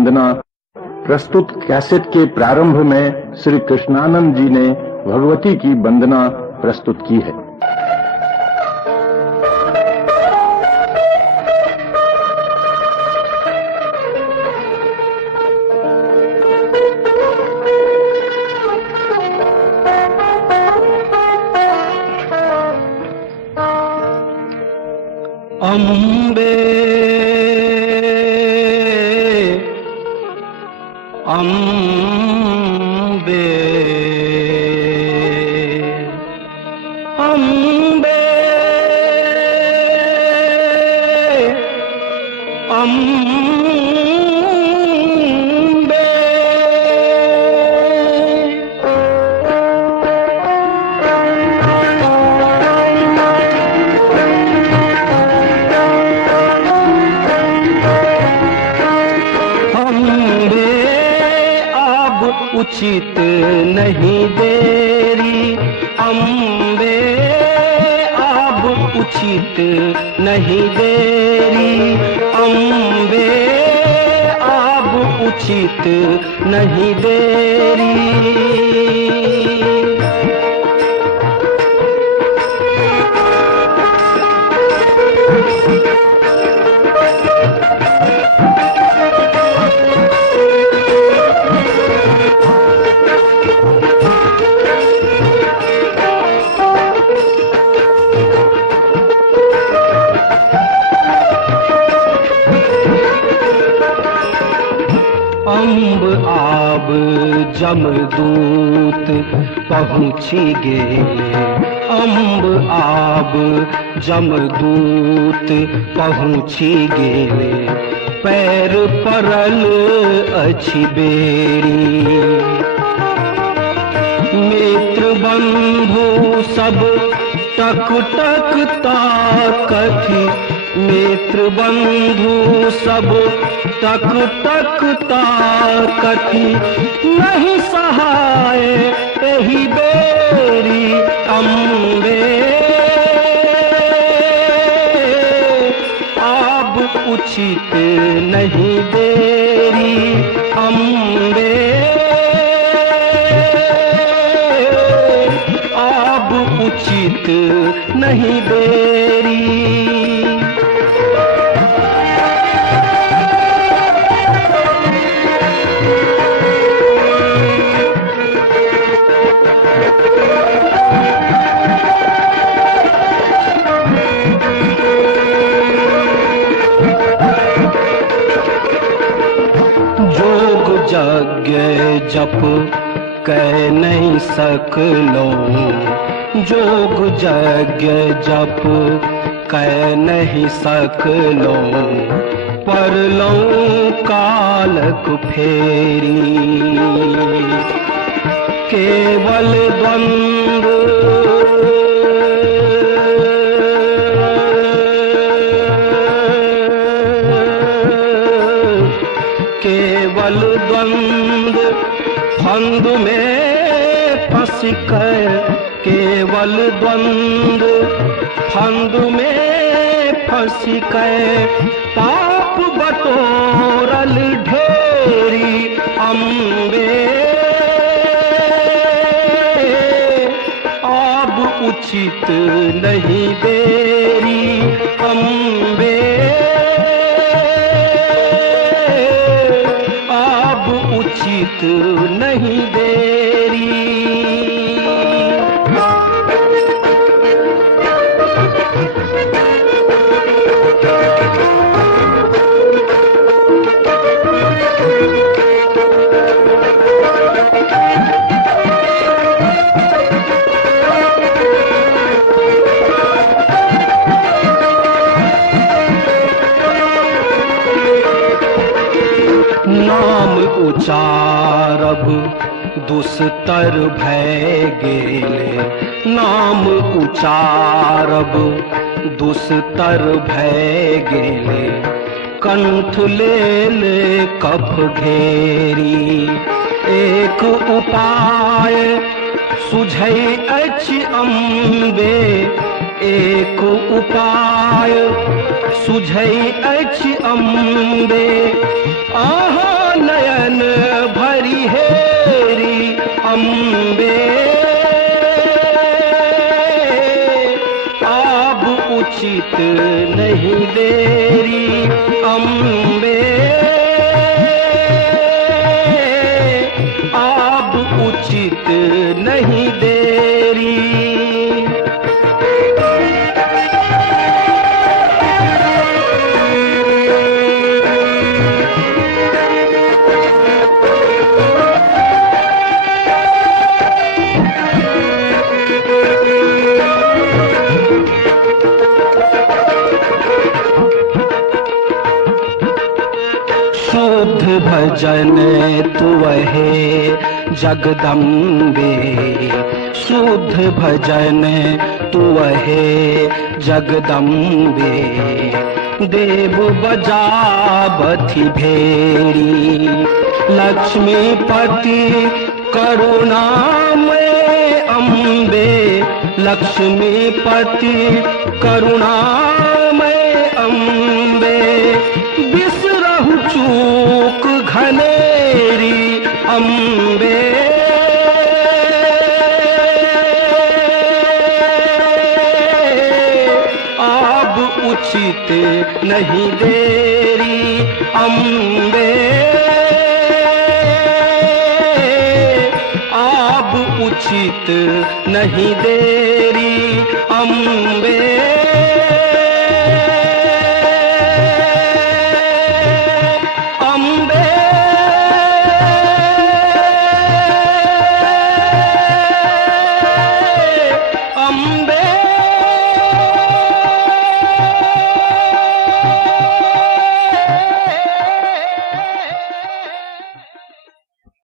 वंदना प्रस्तुत कैसेट के प्रारंभ में श्री कृष्णानंद जी ने भगवती की वंदना प्रस्तुत की है। अम्बे अम्बे अम्बे अम्बे उचित नहीं देरी अम्बे अब उचित नहीं देरी अम्बे अब उचित नहीं देरी अम्ब आब जमदूत पहुँची गेले अम्ब आब जमदूत पहुँची गेले पैर परल अछि बेरी मित्र बंधु सब टक टक ताकथि मित्र बंधु सब टक टक ताकथि नहीं सहाय एहि बेरी अम्बे अब उचित नहीं देरी अम्बे अब उचित नहीं देरी यज्ञ जप कह नहीं सकलो जोग यज्ञ जप कह नहीं सकलो पर लो कालक फेरी केवल द्वंद्व केवल द्वंद फंद में फंस कर केवल द्वंद फंद में फंस कर पाप बटोरल ढेरी अम्बे अब उचित नहीं देरी अम्बे उचित नहीं देरी नाम उचारब दुस्तर भय गेले नाम उचारब दुस्तर भय गेले कंठ ले कफ घेरी एक उपाय सुझै अछि अम्बे एक उपाय सुझै अछि अम्बे आहा अम्बे अब उचित नहीं देरी, अम्बे अब उचित नहीं देरी। शुद्ध भजन तुवहे जगदम्बे, शुद्ध भजन तुवहे जगदम्बे। देव बजावथि भेरी, लक्ष्मीपति करुणामय अम्बे, लक्ष्मीपति करुणामय अम्बे। बिसरहु चूक घनेरी अम्बे, अब उचित नहीं देरी, अम्बे अब उचित नहीं देरी, अम्बे